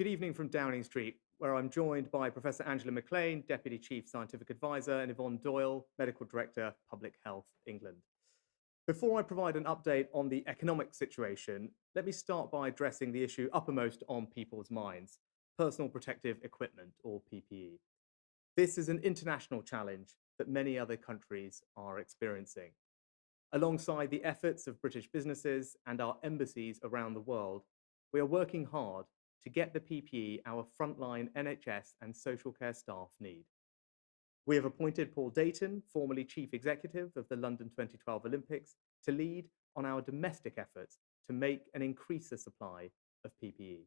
Good evening from Downing Street, where I'm joined by Professor Angela McLean, Deputy Chief Scientific Advisor, and Yvonne Doyle, Medical Director, Public Health England. Before I provide an update on the economic situation, let me start by addressing the issue uppermost on people's minds: personal protective equipment, or PPE. This is an international challenge that many other countries are experiencing. Alongside the efforts of British businesses and our embassies around the world, we are working hard to get the PPE our frontline NHS and social care staff need. We have appointed Paul Dayton, formerly Chief Executive of the London 2012 Olympics, to lead on our domestic efforts to make and increase the supply of PPE.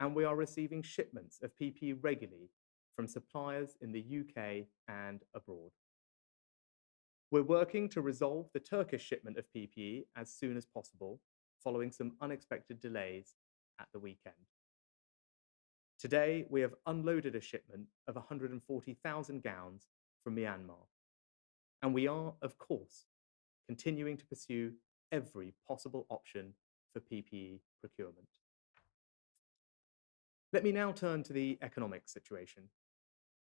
And we are receiving shipments of PPE regularly from suppliers in the UK and abroad. We're working to resolve the Turkish shipment of PPE as soon as possible, following some unexpected delays at the weekend. Today, we have unloaded a shipment of 140,000 gowns from Myanmar. And we are, of course, continuing to pursue every possible option for PPE procurement. Let me now turn to the economic situation.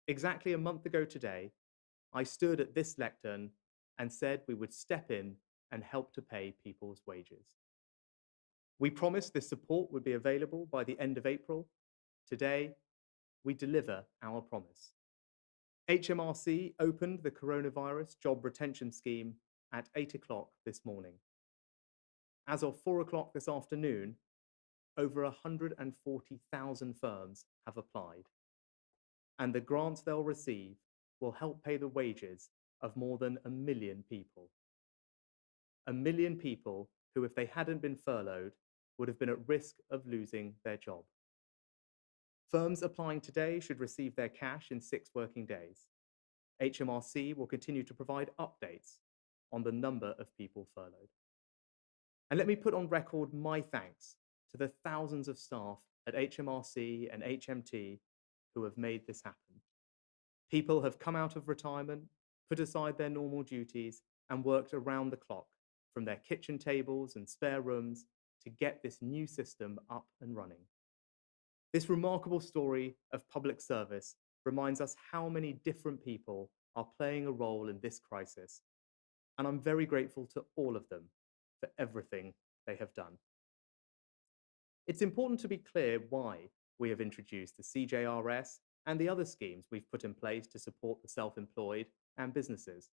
Exactly a month ago today, I stood at this lectern and said we would step in and help to pay people's wages. We promised this support would be available by the end of April. Today, we deliver our promise. HMRC opened the Coronavirus Job Retention Scheme at 8 o'clock this morning. As of 4 o'clock this afternoon, over 140,000 firms have applied, and the grants they'll receive will help pay the wages of more than 1 million people. 1 million people who, if they hadn't been furloughed, would have been at risk of losing their job. Firms applying today should receive their cash in 6 working days. HMRC will continue to provide updates on the number of people furloughed. And let me put on record my thanks to the thousands of staff at HMRC and HMT who have made this happen. People have come out of retirement, put aside their normal duties, and worked around the clock from their kitchen tables and spare rooms to get this new system up and running. This remarkable story of public service reminds us how many different people are playing a role in this crisis, and I'm very grateful to all of them for everything they have done. It's important to be clear why we have introduced the CJRS and the other schemes we've put in place to support the self-employed and businesses.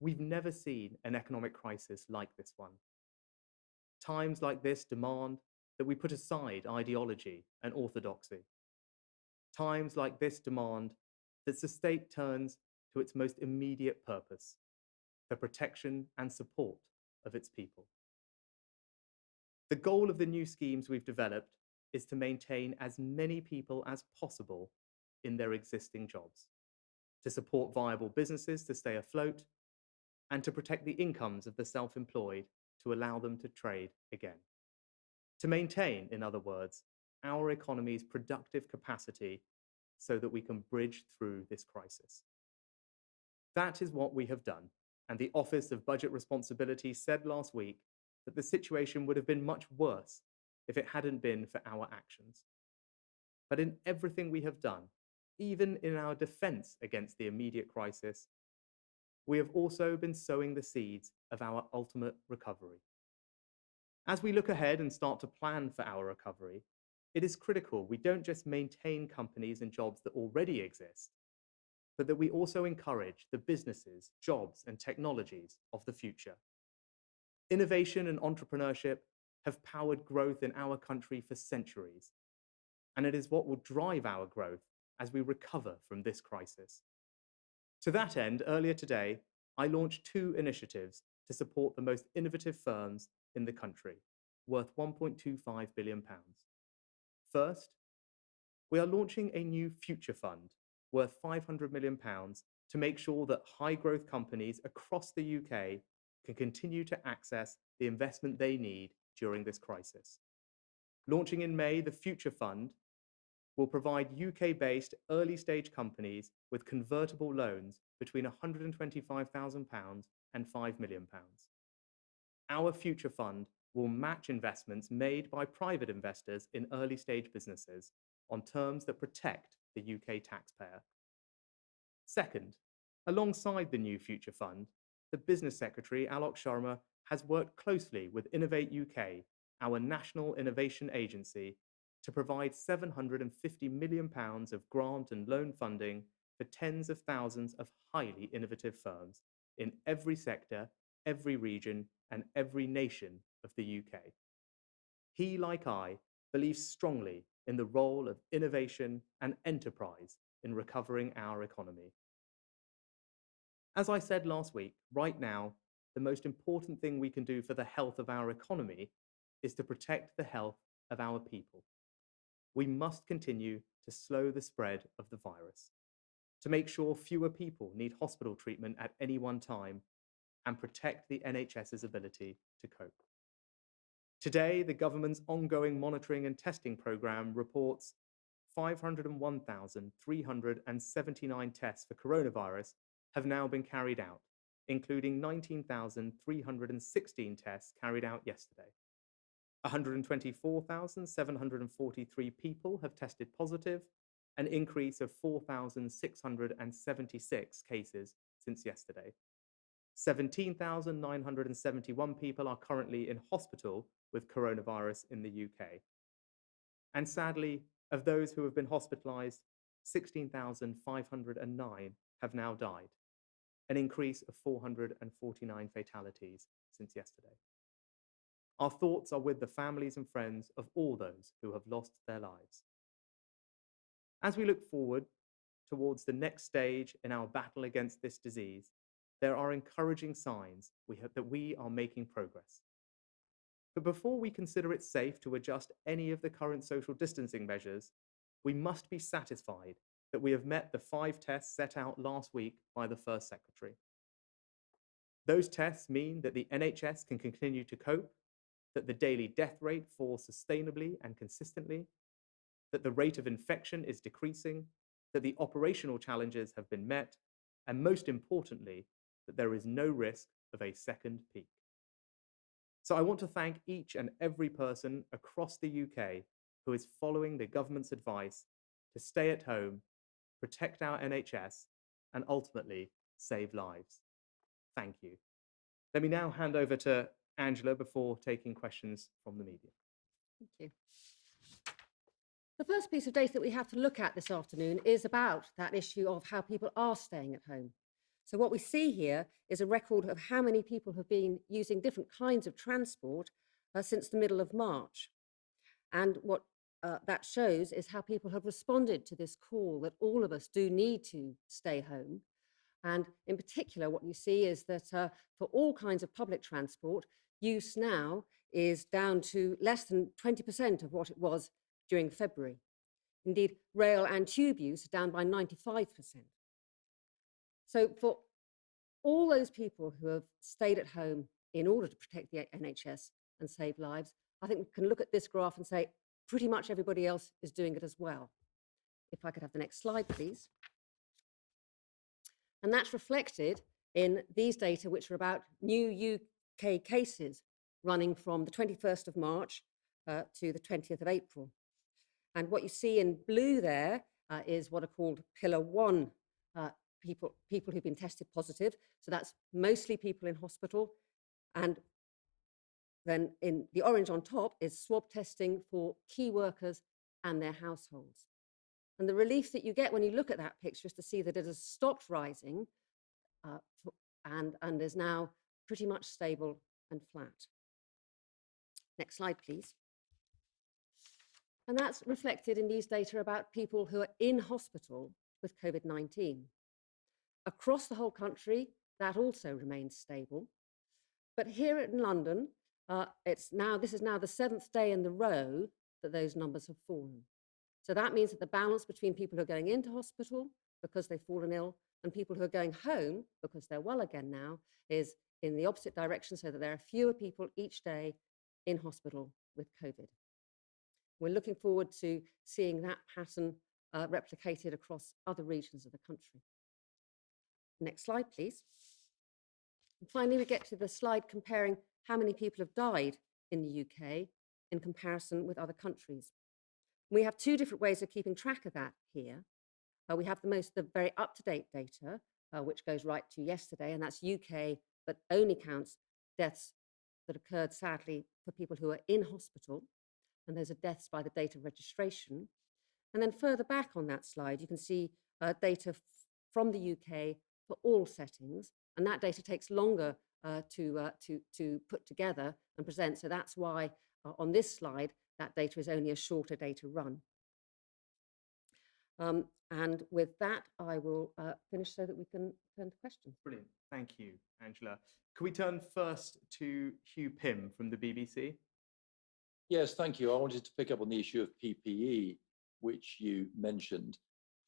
We've never seen an economic crisis like this one. Times like this demand that we put aside ideology and orthodoxy. Times like this demand that the state turns to its most immediate purpose, the protection and support of its people. The goal of the new schemes we've developed is to maintain as many people as possible in their existing jobs, to support viable businesses to stay afloat, and to protect the incomes of the self-employed to allow them to trade again. To maintain, in other words, our economy's productive capacity so that we can bridge through this crisis. That is what we have done, and the Office of Budget Responsibility said last week that the situation would have been much worse if it hadn't been for our actions. But in everything we have done, even in our defense against the immediate crisis, we have also been sowing the seeds of our ultimate recovery. As we look ahead and start to plan for our recovery, it is critical we don't just maintain companies and jobs that already exist, but that we also encourage the businesses, jobs, and technologies of the future. Innovation and entrepreneurship have powered growth in our country for centuries, and it is what will drive our growth as we recover from this crisis. To that end, earlier today, I launched 2 initiatives to support the most innovative firms in the country, worth £1.25 billion. First, we are launching a new future fund worth £500 million to make sure that high-growth companies across the UK can continue to access the investment they need during this crisis. Launching in May, the Future Fund will provide UK-based early-stage companies with convertible loans between £125,000 and £5 million. Our Future Fund will match investments made by private investors in early stage businesses on terms that protect the UK taxpayer. Second, alongside the new Future Fund, the Business Secretary, Alok Sharma, has worked closely with Innovate UK, our national innovation agency, to provide £750 million of grant and loan funding for tens of thousands of highly innovative firms in every sector, every region, and every nation of the UK. He, like I, believes strongly in the role of innovation and enterprise in recovering our economy. As I said last week, right now, the most important thing we can do for the health of our economy is to protect the health of our people. We must continue to slow the spread of the virus, to make sure fewer people need hospital treatment at any one time, and protect the NHS's ability to cope. Today, the government's ongoing monitoring and testing programme reports 501,379 tests for coronavirus have now been carried out, including 19,316 tests carried out yesterday. 124,743 people have tested positive, an increase of 4,676 cases since yesterday. 17,971 people are currently in hospital with coronavirus in the UK. And sadly, of those who have been hospitalised, 16,509 have now died, an increase of 449 fatalities since yesterday. Our thoughts are with the families and friends of all those who have lost their lives. As we look forward towards the next stage in our battle against this disease, there are encouraging signs that we are making progress. But before we consider it safe to adjust any of the current social distancing measures, we must be satisfied that we have met the 5 tests set out last week by the First Secretary. Those tests mean that the NHS can continue to cope, that the daily death rate falls sustainably and consistently, that the rate of infection is decreasing, that the operational challenges have been met, and most importantly, that there is no risk of a second peak. So I want to thank each and every person across the UK who is following the government's advice to stay at home, protect our NHS, and ultimately save lives. Thank you. Let me now hand over to Angela before taking questions from the media. Thank you. The first piece of data that we have to look at this afternoon is about that issue of how people are staying at home. So what we see here is a record of how many people have been using different kinds of transport since the middle of March. And what that shows is how people have responded to this call that all of us do need to stay home. And in particular, what you see is that for all kinds of public transport, use now is down to less than 20% of what it was during February. Indeed, rail and tube use are down by 95%. So for all those people who have stayed at home in order to protect the NHS and save lives, I think we can look at this graph and say pretty much everybody else is doing it as well. If I could have the next slide, please. And that's reflected in these data, which are about new UK cases running from the 21st of March to the 20th of April. And what you see in blue there is what are called Pillar 1 people who've been tested positive. So that's mostly people in hospital. And then in the orange on top is swab testing for key workers and their households. And the relief that you get when you look at that picture is to see that it has stopped rising and is now pretty much stable and flat. Next slide, please. And that's reflected in these data about people who are in hospital with COVID-19. Across the whole country, that also remains stable. But here in London, this is now the 7th day in the row that those numbers have fallen. So that means that the balance between people who are going into hospital because they've fallen ill and people who are going home because they're well again now is in the opposite direction, so that there are fewer people each day in hospital with COVID. We're looking forward to seeing that pattern replicated across other regions of the country. Next slide, please. And finally, we get to the slide comparing how many people have died in the UK in comparison with other countries. We have two different ways of keeping track of that here. We have the very up-to-date data, which goes right to yesterday, and that's UK, but only counts deaths that occurred, sadly, for people who are in hospital, and those are deaths by the date of registration. And then further back on that slide, you can see data from the UK for all settings, and that data takes longer to put together and present. So that's why on this slide, that data is only a shorter data run. And with that, I will finish so that we can turn to questions. Brilliant. Thank you, Angela. Can we turn first to Hugh Pym from the BBC? Yes, thank you. I wanted to pick up on the issue of PPE, which you mentioned.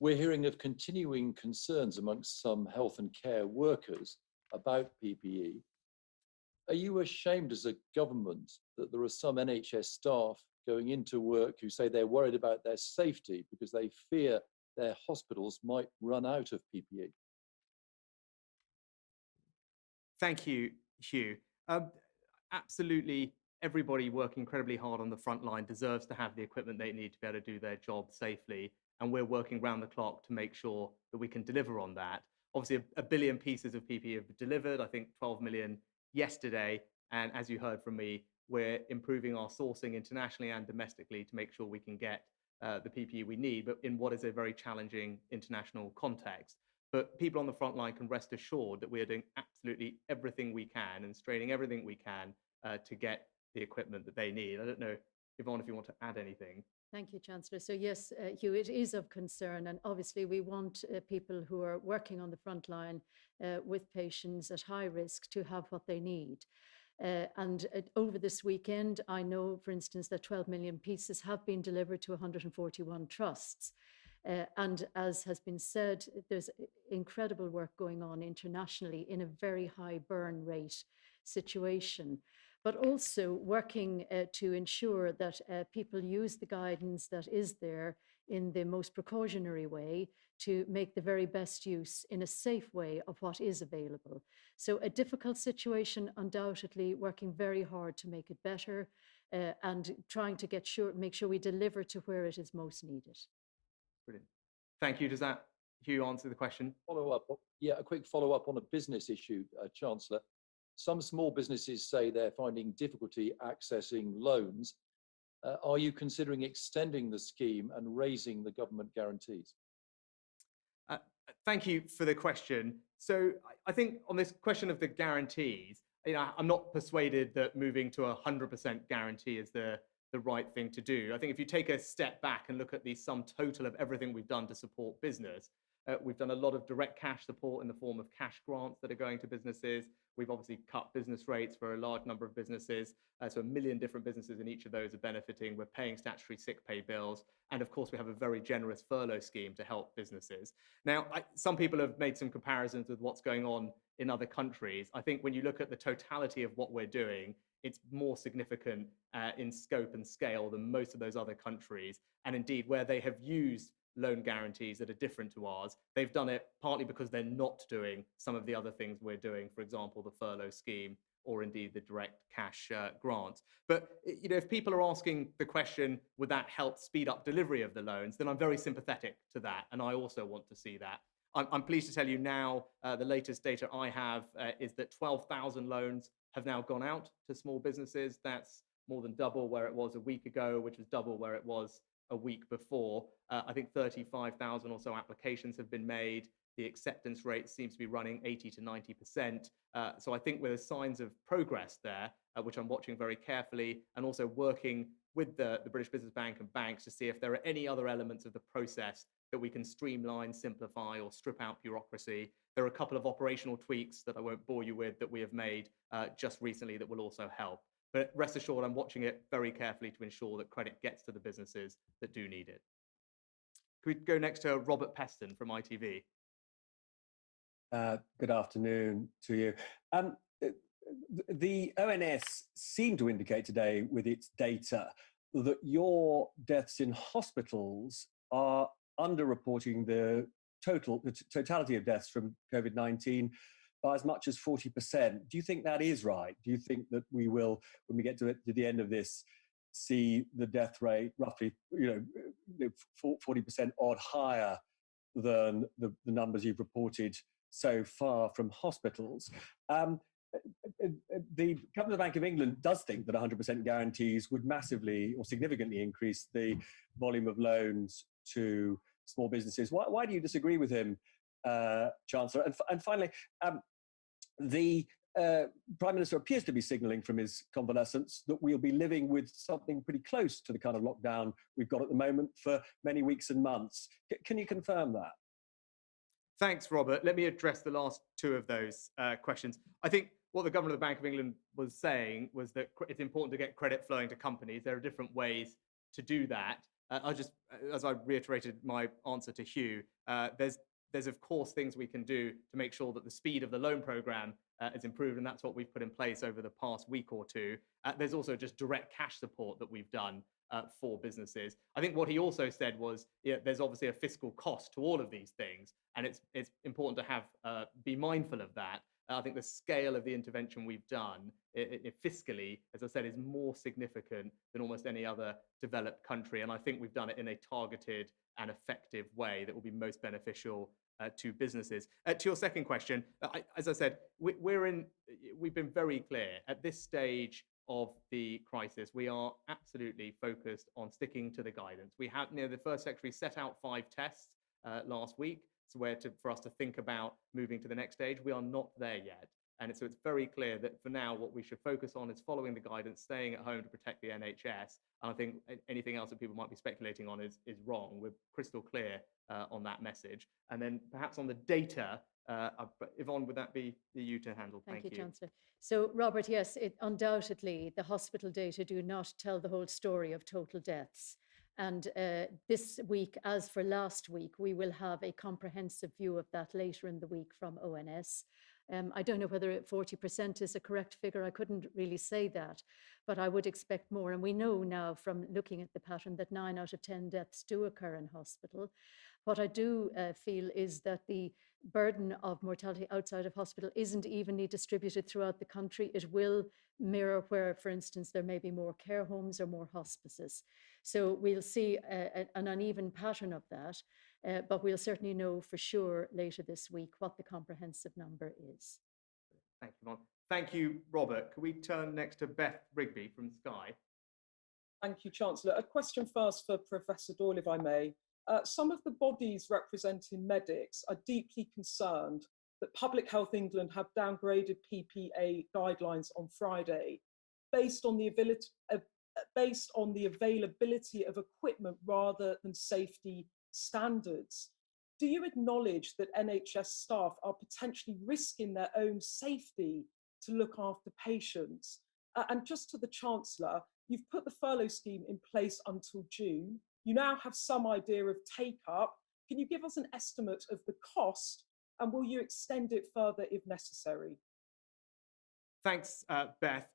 We're hearing of continuing concerns amongst some health and care workers about PPE. Are you ashamed as a government that there are some NHS staff going into work who say they're worried about their safety because they fear their hospitals might run out of PPE? Thank you, Hugh. Absolutely, everybody working incredibly hard on the front line deserves to have the equipment they need to be able to do their job safely. And we're working round the clock to make sure that we can deliver on that. Obviously, a billion pieces of PPE have been delivered, I think 12 million yesterday. And as you heard from me, we're improving our sourcing internationally and domestically to make sure we can get the PPE we need, but in what is a very challenging international context. But people on the front line can rest assured that we are doing absolutely everything we can and straining everything we can to get the equipment that they need. I don't know, Yvonne, if you want to add anything. Thank you, Chancellor. So yes, Hugh, it is of concern, and obviously we want people who are working on the front line with patients at high risk to have what they need. And over this weekend, I know, for instance, that 12 million pieces have been delivered to 141 trusts. And as has been said, there's incredible work going on internationally in a very high burn rate situation, but also working to ensure that people use the guidance that is there in the most precautionary way to make the very best use in a safe way of what is available. So a difficult situation, undoubtedly, working very hard to make it better and trying to make sure we deliver to where it is most needed. Brilliant. Thank you. Does that, Hugh, answer the question? Follow up. Yeah, a quick follow up on a business issue, Chancellor. Some small businesses say they're finding difficulty accessing loans. Are you considering extending the scheme and raising the government guarantees? Thank you for the question. So I think on this question of the guarantees, I'm not persuaded that moving to 100% guarantee is the right thing to do. I think if you take a step back and look at the sum total of everything we've done to support business, we've done a lot of direct cash support in the form of cash grants that are going to businesses. We've obviously cut business rates for a large number of businesses. So 1 million different businesses in each of those are benefiting. We're paying statutory sick pay bills. And of course, we have a very generous furlough scheme to help businesses. Now, some people have made some comparisons with what's going on in other countries. I think when you look at the totality of what we're doing, it's more significant in scope and scale than most of those other countries. And indeed, where they have used loan guarantees that are different to ours, they've done it partly because they're not doing some of the other things we're doing, for example, the furlough scheme or indeed the direct cash grants. But if people are asking the question, would that help speed up delivery of the loans, then I'm very sympathetic to that. And I also want to see that. I'm pleased to tell you now, the latest data I have is that 12,000 loans have now gone out to small businesses. That's more than double where it was a week ago, which was double where it was a week before. I think 35,000 or so applications have been made. The acceptance rate seems to be running 80 to 90%. So I think there's signs of progress there, which I'm watching very carefully, and also working with the British Business Bank and banks to see if there are any other elements of the process that we can streamline, simplify, or strip out bureaucracy. There are a couple of operational tweaks that I won't bore you with that we have made just recently that will also help. But rest assured, I'm watching it very carefully to ensure that credit gets to the businesses that do need it. Could we go next to Robert Peston from ITV? Good afternoon to you. The ONS seemed to indicate today with its data that your deaths in hospitals are underreporting the totality of deaths from COVID-19 by as much as 40%. Do you think that is right? Do you think that we will, when we get to the end of this, see the death rate roughly, 40% odd higher than the numbers you've reported so far from hospitals? The Governor of the Bank of England does think that 100% guarantees would massively or significantly increase the volume of loans to small businesses. Why do you disagree with him, Chancellor? And finally, the Prime Minister appears to be signalling from his convalescence that we'll be living with something pretty close to the kind of lockdown we've got at the moment for many weeks and months. Can you confirm that? Thanks, Robert. Let me address the last two of those questions. I think what the Governor of the Bank of England was saying was that it's important to get credit flowing to companies. There are different ways to do that. I'll just, as I reiterated my answer to Hugh, there's of course things we can do to make sure that the speed of the loan program is improved, and that's what we've put in place over the past week or two. There's also just direct cash support that we've done for businesses. I think what he also said was, there's obviously a fiscal cost to all of these things, and it's important to have be mindful of that. I think the scale of the intervention we've done fiscally, as I said, is more significant than almost any other developed country, and I think we've done it in a targeted and effective way that will be most beneficial to businesses. To your second question, as I said, we've been very clear at this stage of the crisis. We are absolutely focused on sticking to the guidance. We have, the First Secretary set out 5 tests last week, so for us to think about moving to the next stage. We are not there yet. And so it's very clear that for now, what we should focus on is following the guidance, staying at home to protect the NHS. And I think anything else that people might be speculating on is wrong. We're crystal clear on that message. And then perhaps on the data, Yvonne, would that be you to handle? Thank you, Chancellor. So, Robert, yes, undoubtedly, the hospital data do not tell the whole story of total deaths. And this week, as for last week, we will have a comprehensive view of that later in the week from ONS. I don't know whether 40% is a correct figure. I couldn't really say that, but I would expect more. And we know now from looking at the pattern that 9 out of 10 deaths do occur in hospital. What I do feel is that the burden of mortality outside of hospital isn't evenly distributed throughout the country. It will mirror where, for instance, there may be more care homes or more hospices. So we'll see an uneven pattern of that, but we'll certainly know for sure later this week what the comprehensive number is. Thank you, Yvonne. Thank you, Robert. Can we turn next to Beth Rigby from Sky? Thank you, Chancellor. A question first for Professor Doyle, if I may. Some of the bodies representing medics are deeply concerned that Public Health England have downgraded PPA guidelines on Friday based on the availability of equipment rather than safety standards. Do you acknowledge that NHS staff are potentially risking their own safety to look after patients? And just to the Chancellor, you've put the furlough scheme in place until June. You now have some idea of take-up. Can you give us an estimate of the cost, and will you extend it further if necessary? Thanks, Beth.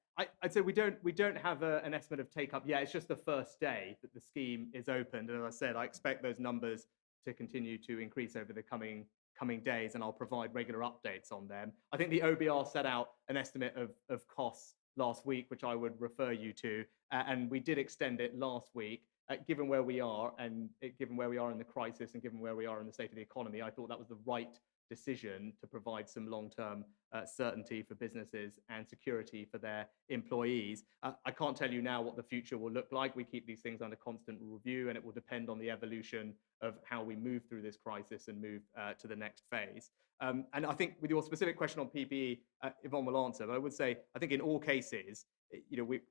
I'd say we don't have an estimate of take-up yet. It's just the first day that the scheme is opened. And as I said, I expect those numbers to continue to increase over the coming days, and I'll provide regular updates on them. I think the OBR set out an estimate of costs last week, which I would refer you to, and we did extend it last week. Given where we are, and given where we are in the crisis, and given where we are in the state of the economy, I thought that was the right decision to provide some long-term certainty for businesses and security for their employees. I can't tell you now what the future will look like. We keep these things under constant review, and it will depend on the evolution of how we move through this crisis and move to the next phase. And I think with your specific question on PPE, Yvonne will answer, but I would say, I think in all cases,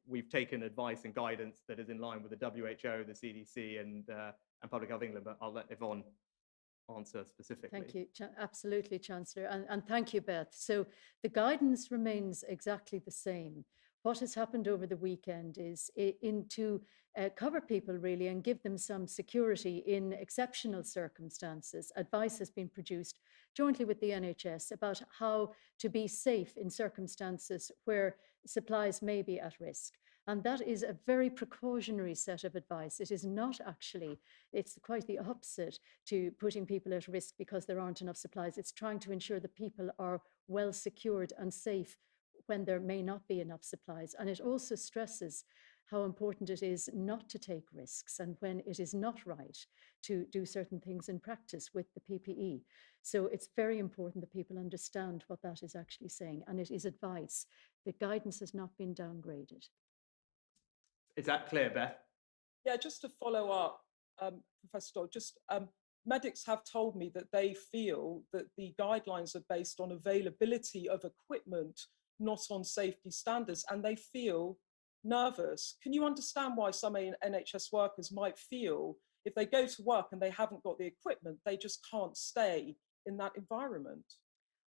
we've taken advice and guidance that is in line with the WHO, the CDC, and Public Health England, but I'll let Yvonne answer specifically. Thank you. Absolutely, Chancellor. And thank you, Beth. So the guidance remains exactly the same. What has happened over the weekend is to cover people really and give them some security in exceptional circumstances. Advice has been produced jointly with the NHS about how to be safe in circumstances where supplies may be at risk. And that is a very precautionary set of advice. It is not actually, it's quite the opposite to putting people at risk because there aren't enough supplies. It's trying to ensure that people are well secured and safe when there may not be enough supplies. And it also stresses how important it is not to take risks and when it is not right to do certain things in practice with the PPE. So it's very important that people understand what that is actually saying. And it is advice. The guidance has not been downgraded. Is that clear, Beth? Yeah, just to follow up, Professor Stoll, medics have told me that they feel that the guidelines are based on availability of equipment, not on safety standards, and they feel nervous. Can you understand why some NHS workers might feel if they go to work and they haven't got the equipment, they just can't stay in that environment?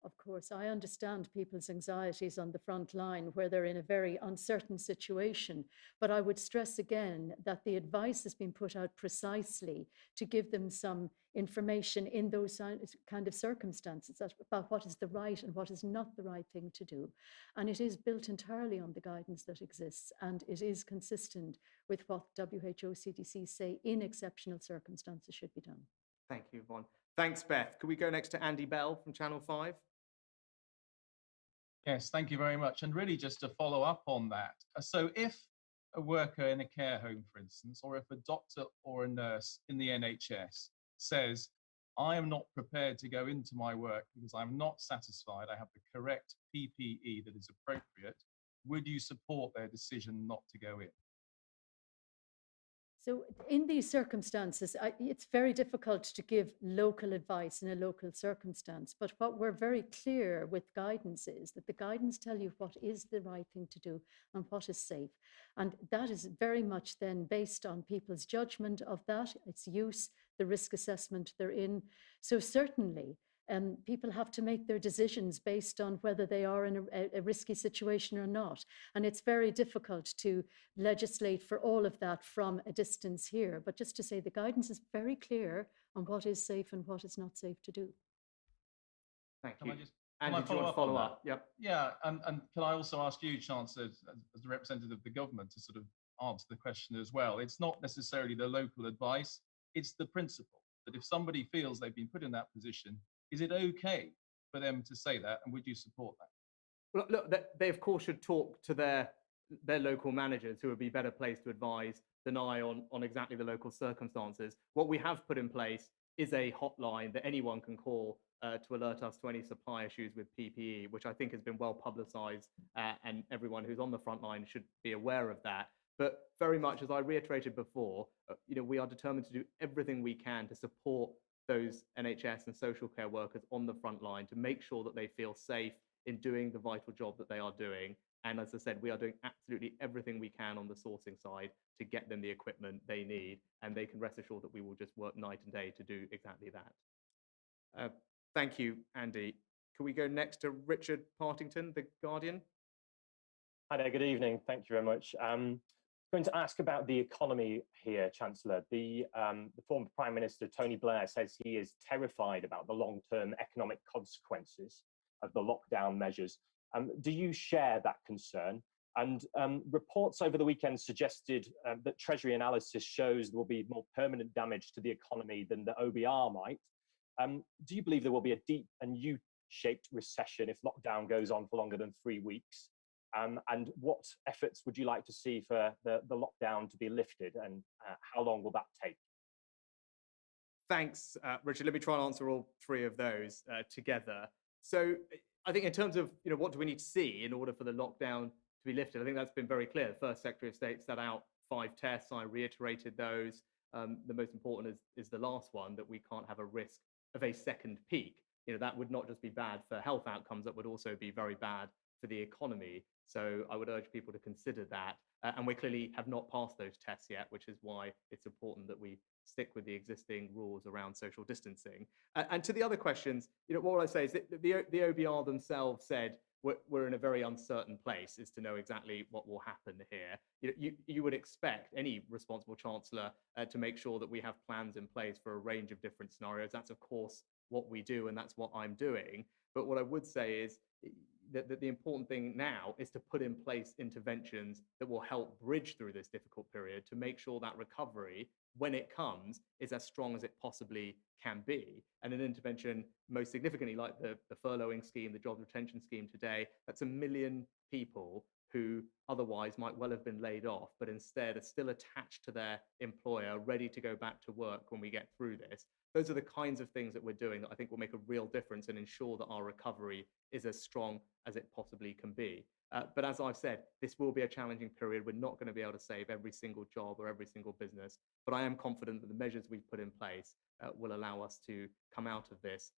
Of course, I understand people's anxieties on the front line where they're in a very uncertain situation. But I would stress again that the advice has been put out precisely to give them some information in those kind of circumstances about what is the right and what is not the right thing to do. And it is built entirely on the guidance that exists, and it is consistent with what WHO CDC say in exceptional circumstances should be done. Thank you, Yvonne. Thanks, Beth. Could we go next to Andy Bell from Channel 5? Yes, thank you very much. And really just to follow up on that. So if a worker in a care home, for instance, or if a doctor or a nurse in the NHS says, I am not prepared to go into my work because I'm not satisfied, I have the correct PPE that is appropriate, would you support their decision not to go in? So in these circumstances, it's very difficult to give local advice in a local circumstance. But what we're very clear with guidance is that the guidance tell you what is the right thing to do and what is safe. And that is very much then based on people's judgment of that, its use, the risk assessment they're in. So certainly, people have to make their decisions based on whether they are in a risky situation or not. And it's very difficult to legislate for all of that from a distance here. But just to say the guidance is very clear on what is safe and what is not safe to do. Thank Can you. I just Andy, can I do you want to follow follow up on up? Yep. Yeah, and can I also ask you, Chancellor, as the representative of the government, to sort of answer the question as well? It's not necessarily the local advice, it's the principle that if somebody feels they've been put in that position, is it okay for them to say that, and would you support that? Look, they of course should talk to their local managers who would be better placed to advise than I on exactly the local circumstances. What we have put in place is a hotline that anyone can call to alert us to any supply issues with PPE, which I think has been well publicised, and everyone who's on the front line should be aware of that. But very much, as I reiterated before, we are determined to do everything we can to support those NHS and social care workers on the front line to make sure that they feel safe in doing the vital job that they are doing. And as I said, we are doing absolutely everything we can on the sourcing side to get them the equipment they need. And they can rest assured that we will just work night and day to do exactly that. Thank you, Andy. Can we go next to Richard Partington, The Guardian? Hi there, good evening. Thank you very much. I'm going to ask about the economy here, Chancellor. The former Prime Minister, Tony Blair, says he is terrified about the long-term economic consequences of the lockdown measures. Do you share that concern? And reports over the weekend suggested that Treasury analysis shows there will be more permanent damage to the economy than the OBR might. Do you believe there will be a deep and U-shaped recession if lockdown goes on for longer than 3 weeks? And what efforts would you like to see for the lockdown to be lifted, and how long will that take? Thanks, Richard. Let me try and answer all three of those together. So I think in terms of what do we need to see in order for the lockdown to be lifted, I think that's been very clear. The first Secretary of State set out 5 tests. I reiterated those. The most important is the last one, that we can't have a risk of a second peak. That would not just be bad for health outcomes, that would also be very bad for the economy. So I would urge people to consider that. And we clearly have not passed those tests yet, which is why it's important that we stick with the existing rules around social distancing. And to the other questions, what I say is that the OBR themselves said we're in a very uncertain place as to know exactly what will happen here. You would expect any responsible chancellor to make sure that we have plans in place for a range of different scenarios. That's of course what we do, and that's what I'm doing. But what I would say is the important thing now is to put in place interventions that will help bridge through this difficult period to make sure that recovery, when it comes, is as strong as it possibly can be. And an intervention most significantly like the furloughing scheme, the jobs retention scheme today, that's 1 million people who otherwise might well have been laid off, but instead are still attached to their employer, ready to go back to work when we get through this. Those are the kinds of things that we're doing that I think will make a real difference and ensure that our recovery is as strong as it possibly can be. But as I've said, this will be a challenging period. We're not going to be able to save every single job or every single business, but I am confident that the measures we've put in place will allow us to come out of this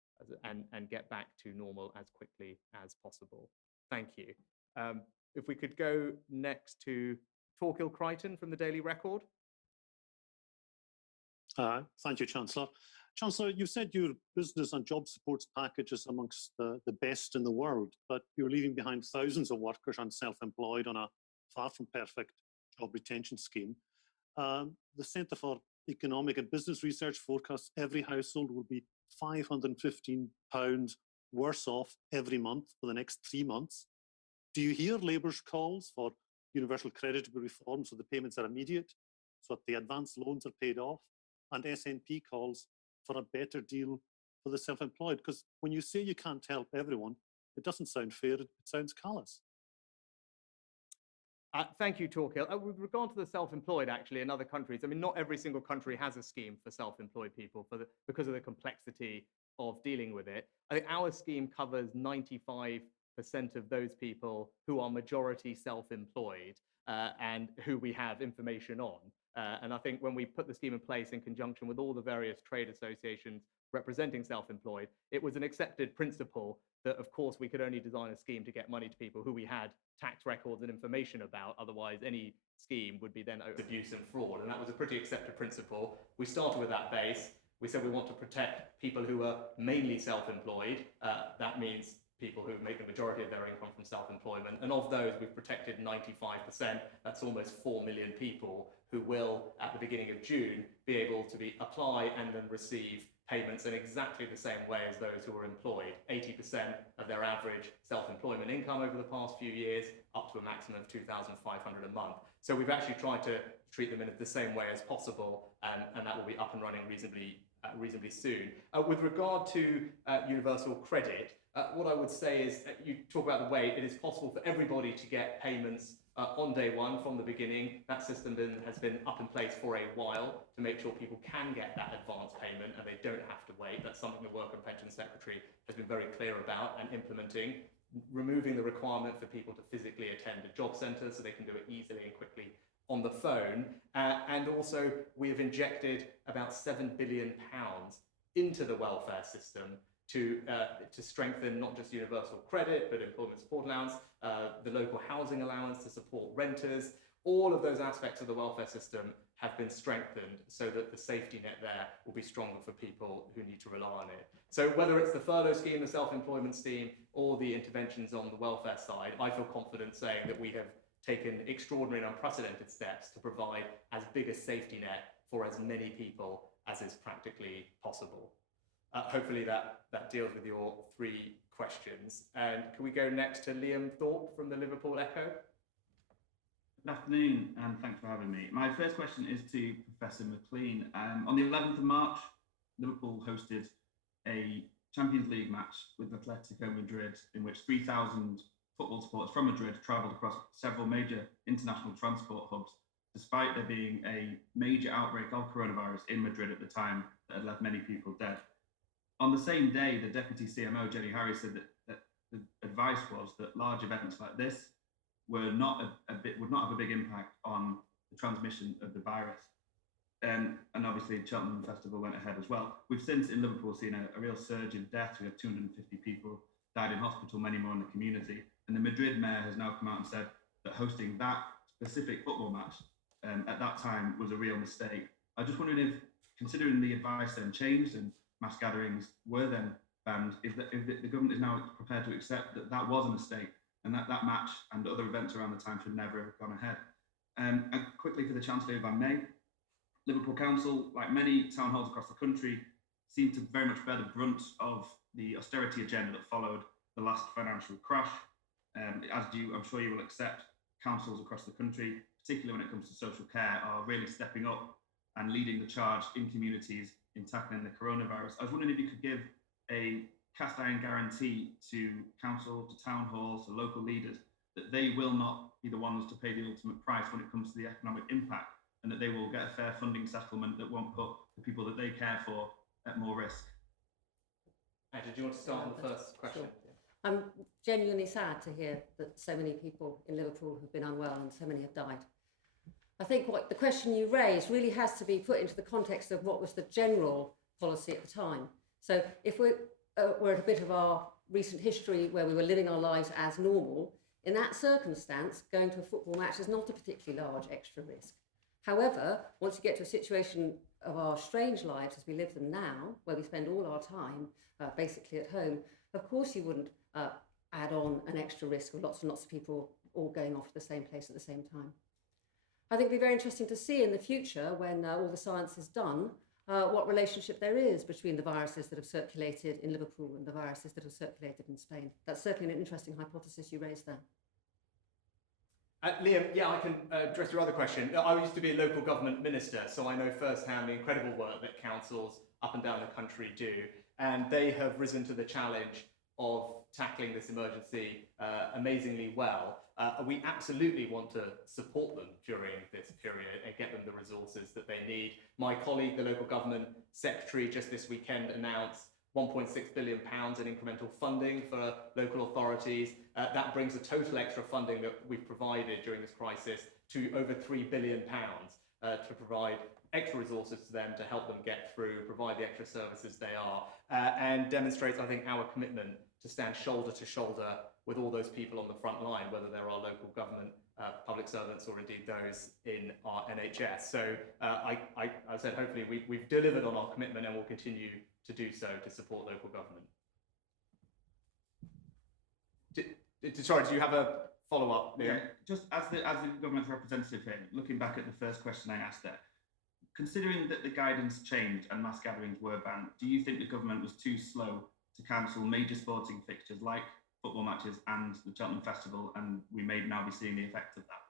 and get back to normal as quickly as possible. Thank you. If we could go next to Torquil Crichton from the Daily Record. Thank you, Chancellor. Chancellor, you said your business and job supports package is amongst the best in the world, but you're leaving behind thousands of workers and self-employed on a far from perfect job retention scheme. The Centre for Economic and Business Research forecasts every household will be £515 worse off every month for the next 3 months. Do you hear Labour's calls for universal credit to be reformed so the payments are immediate, so that the advance loans are paid off, and SNP calls for a better deal for the self-employed? Because when you say you can't help everyone, it doesn't sound fair, it sounds callous. Thank you, Torquil. With regard to the self-employed, actually, in other countries, I mean, not every single country has a scheme for self-employed people because of the complexity of dealing with it. I think our scheme covers 95% of those people who are majority self-employed and who we have information on. And I think when we put the scheme in place in conjunction with all the various trade associations representing self-employed, it was an accepted principle that, of course, we could only design a scheme to get money to people who we had tax records and information about. Otherwise, any scheme would be then abuse and fraud. And that was a pretty accepted principle. We started with that base. We said we want to protect people who are mainly self-employed. That means people who make the majority of their income from self-employment. And of those, we've protected 95%. That's almost 4 million people who will, at the beginning of June, be able to apply and then receive payments in exactly the same way as those who are employed. 80% of their average self-employment income over the past few years, up to a maximum of $2,500 a month. So we've actually tried to treat them in the same way as possible, and that will be up and running reasonably soon. With regard to universal credit, what I would say is, you talk about the way it is possible for everybody to get payments on day one from the beginning. That system has been up in place for a while to make sure people can get that advance payment and they don't have to wait. That's something the Work and Pension Secretary has been very clear about and implementing, removing the requirement for people to physically attend a job centre so they can do it easily and quickly on the phone. And also, we have injected about £7 billion into the welfare system to strengthen not just universal credit, but employment support allowance, the local housing allowance to support renters. All of those aspects of the welfare system have been strengthened so that the safety net there will be stronger for people who need to rely on it. So whether it's the furlough scheme, the self-employment scheme, or the interventions on the welfare side, I feel confident saying that we have taken extraordinary and unprecedented steps to provide as big a safety net for as many people as is practically possible. Hopefully that deals with your 3 questions. And can we go next to Liam Thorpe from the Liverpool Echo? Good afternoon, and thanks for having me. My first question is to Professor McLean. On the 11th of March, Liverpool hosted a Champions League match with Atletico Madrid, in which 3,000 football supporters from Madrid travelled across several major international transport hubs, despite there being a major outbreak of coronavirus in Madrid at the time that had left many people dead. On the same day, the Deputy CMO, Jenny Harris, said that the advice was that large events like this would not have a big impact on the transmission of the virus. And obviously, Cheltenham Festival went ahead as well. We've since in Liverpool seen a real surge in deaths. We have 250 people died in hospital, many more in the community. And the Madrid mayor has now come out and said that hosting that specific football match at that time was a real mistake. I just wondering if, considering the advice then changed and mass gatherings were then banned, if the government is now prepared to accept that that was a mistake and that match and other events around the time should never have gone ahead. And quickly for the Chancellor, if I may, Liverpool Council, like many town halls across the country, seem to very much bear the brunt of the austerity agenda that followed the last financial crash. I'm sure you will accept, councils across the country, particularly when it comes to social care, are really stepping up and leading the charge in communities in tackling the coronavirus. I was wondering if you could give a cast iron guarantee to council, to town halls, to local leaders, that they will not be the ones to pay the ultimate price when it comes to the economic impact, and that they will get a fair funding settlement that won't put the people that they care for at more risk. Andrew, do you want to start on the first question? Sure. I'm genuinely sad to hear that so many people in Liverpool have been unwell and so many have died. I think what the question you raised really has to be put into the context of what was the general policy at the time. So if we're at a bit of our recent history where we were living our lives as normal, in that circumstance, going to a football match is not a particularly large extra risk. However, once you get to a situation of our strange lives as we live them now, where we spend all our time basically at home, of course you wouldn't add on an extra risk of lots and lots of people all going off to the same place at the same time. I think it'll be very interesting to see in the future, when all the science is done, what relationship there is between the viruses that have circulated in Liverpool and the viruses that have circulated in Spain. That's certainly an interesting hypothesis you raised there. Liam, yeah, I can address your other question. I used to be a local government minister, so I know firsthand the incredible work that councils up and down the country do, and they have risen to the challenge of tackling this emergency amazingly well. We absolutely want to support them during this period and get them the resources that they need. My colleague, the local government secretary, just this weekend announced £1.6 billion in incremental funding for local authorities. That brings the total extra funding that we've provided during this crisis to over £3 billion to provide extra resources to them to help them get through, provide the extra services they are, and demonstrates, I think, our commitment to stand shoulder to shoulder with all those people on the front line, whether they're our local government, public servants, or indeed those in our NHS. So I said, hopefully we've delivered on our commitment and will continue to do so to support local government. Sorry, do you have a follow-up, Liam? Yeah, just as the government's representative here, looking back at the first question I asked there, considering that the guidance changed and mass gatherings were banned, do you think the government was too slow to cancel major sporting fixtures like football matches and the Cheltenham Festival, and we may now be seeing the effect of that?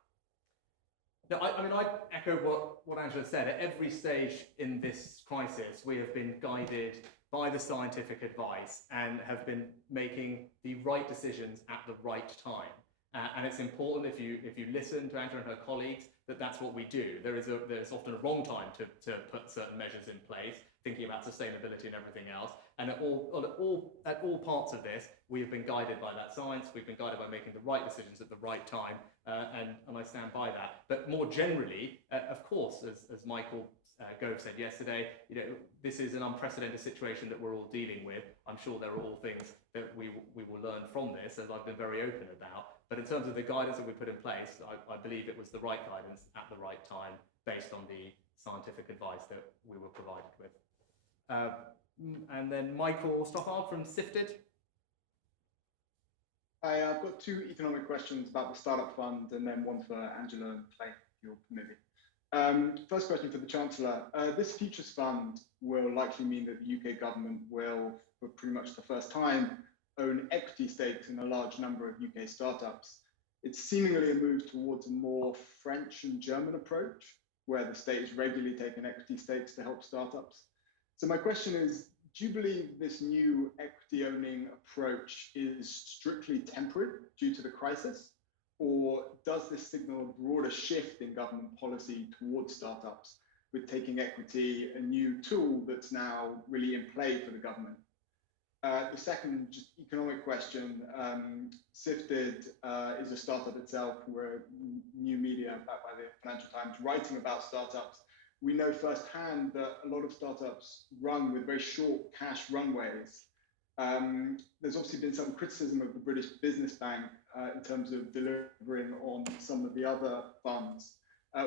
No, I mean, I echo what Angela said. At every stage in this crisis, we have been guided by the scientific advice and have been making the right decisions at the right time. And it's important, if you listen to Angela and her colleagues, that's what we do. There's often a wrong time to put certain measures in place, thinking about sustainability and everything else. And at all parts of this, we have been guided by that science. We've been guided by making the right decisions at the right time, and I stand by that. But more generally, of course, as Michael Gove said yesterday, this is an unprecedented situation that we're all dealing with. I'm sure there are all things that we will learn from this, as I've been very open about. But in terms of the guidance that we put in place, I believe it was the right guidance at the right time, based on the scientific advice that we were provided with. And then Michael Stoffard from Sifted. I've got two economic questions about the startup fund and then one for Angela and Clay, if you'll permit me. First question for the Chancellor. This Futures Fund will likely mean that the UK government will, for pretty much the first time, own equity stakes in a large number of UK startups. It's seemingly a move towards a more French and German approach, where the state is regularly taking equity stakes to help startups. So my question is, do you believe this new equity owning approach is strictly temporary due to the crisis? Or does this signal a broader shift in government policy towards startups, with taking equity a new tool that's now really in play for the government? The second, just economic question, Sifted is a startup itself. We're new media backed by the Financial Times writing about startups. We know firsthand that a lot of startups run with very short cash runways. There's obviously been some criticism of the British Business Bank in terms of delivering on some of the other funds.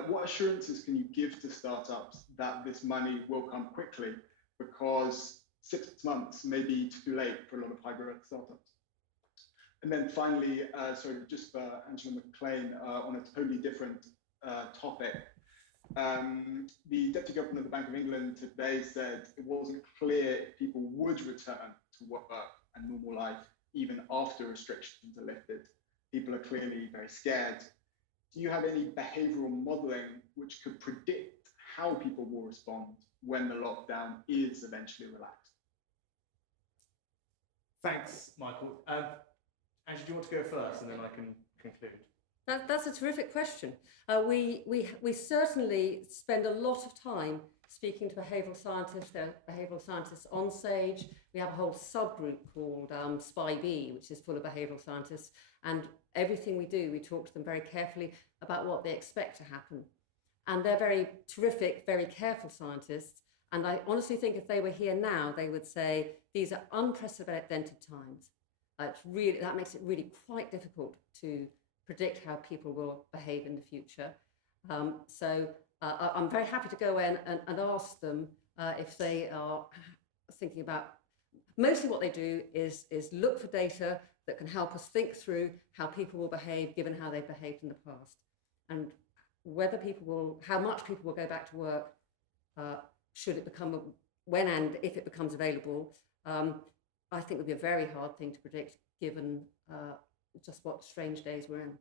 What assurances can you give to startups that this money will come quickly? Because 6 months may be too late for a lot of high growth startups. And then finally, sorry, just for Angela McLean, on a totally different topic. The Deputy Governor of the Bank of England today said it wasn't clear if people would return to work and normal life even after restrictions are lifted. People are clearly very scared. Do you have any behavioral modeling which could predict how people will respond when the lockdown is eventually relaxed? Thanks, Michael. Angie, do you want to go first, and then I can conclude? That's a terrific question. We certainly spend a lot of time speaking to behavioural scientists. There are behavioural scientists on stage. We have a whole subgroup called SPY-B, which is full of behavioural scientists. And everything we do, we talk to them very carefully about what they expect to happen. And they're very terrific, very careful scientists. And I honestly think if they were here now, they would say, these are unprecedented times. That makes it really quite difficult to predict how people will behave in the future. So I'm very happy to go in and ask them if they are thinking about, mostly what they do is look for data that can help us think through how people will behave given how they've behaved in the past. And whether people will, how much people will go back to work, should it become, when and if it becomes available, I think would be a very hard thing to predict given just what strange days we're in.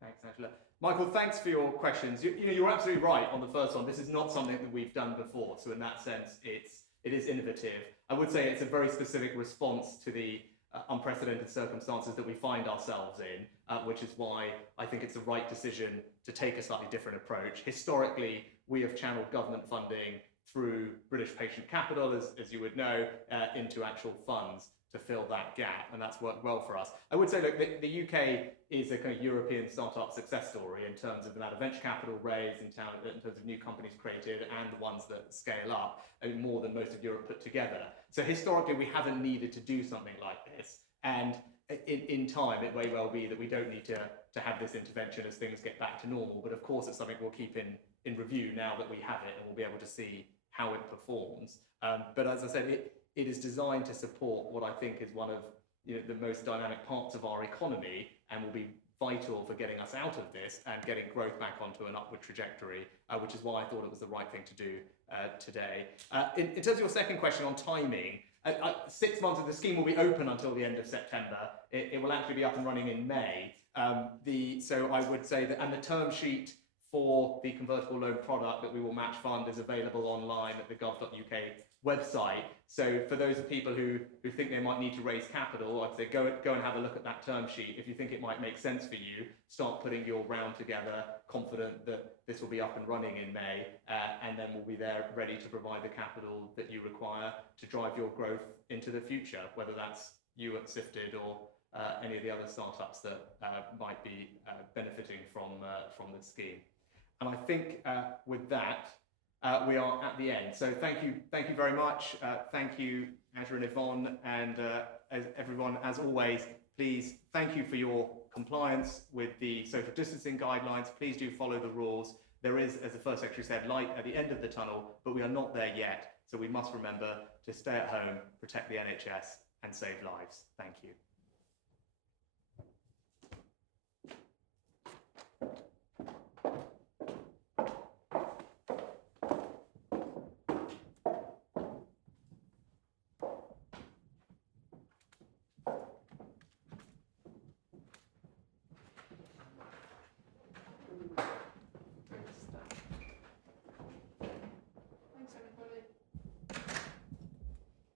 Thanks, Angela. Michael, thanks for your questions. You're absolutely right on the first one. This is not something that we've done before. So in that sense, it is innovative. I would say it's a very specific response to the unprecedented circumstances that we find ourselves in, which is why I think it's the right decision to take a slightly different approach. Historically, we have channeled government funding through British patient capital, as you would know, into actual funds to fill that gap, and that's worked well for us. I would say, look, the UK is a kind of European startup success story in terms of the amount of venture capital raised, in terms of new companies created, and the ones that scale up, more than most of Europe put together. So historically, we haven't needed to do something like this, and in time, it may well be that we don't need to have this intervention as things get back to normal, but of course, it's something we'll keep in review now that we have it, and we'll be able to see how it performs. But as I said, it is designed to support what I think is one of the most dynamic parts of our economy, and will be vital for getting us out of this and getting growth back onto an upward trajectory, which is why I thought it was the right thing to do today. In terms of your second question on timing, 6 months of the scheme will be open until the end of September. It will actually be up and running in May. So I would say that, and the term sheet for the convertible loan product that we will match fund is available online at the gov.uk website. So for those people who think they might need to raise capital, I'd say go and have a look at that term sheet. If you think it might make sense for you, start putting your round together, confident that this will be up and running in May, and then we'll be there ready to provide the capital that you require to drive your growth into the future, whether that's you at Sifted or any of the other startups that might be benefiting from the scheme. And I think with that, we are at the end. So thank you very much. Thank you, Andrew and Yvonne, and everyone, as always, please thank you for your compliance with the social distancing guidelines. Please do follow the rules. There is, as the First Secretary said, light at the end of the tunnel, but we are not there yet. So we must remember to stay at home, protect the NHS, and save lives. Thank you.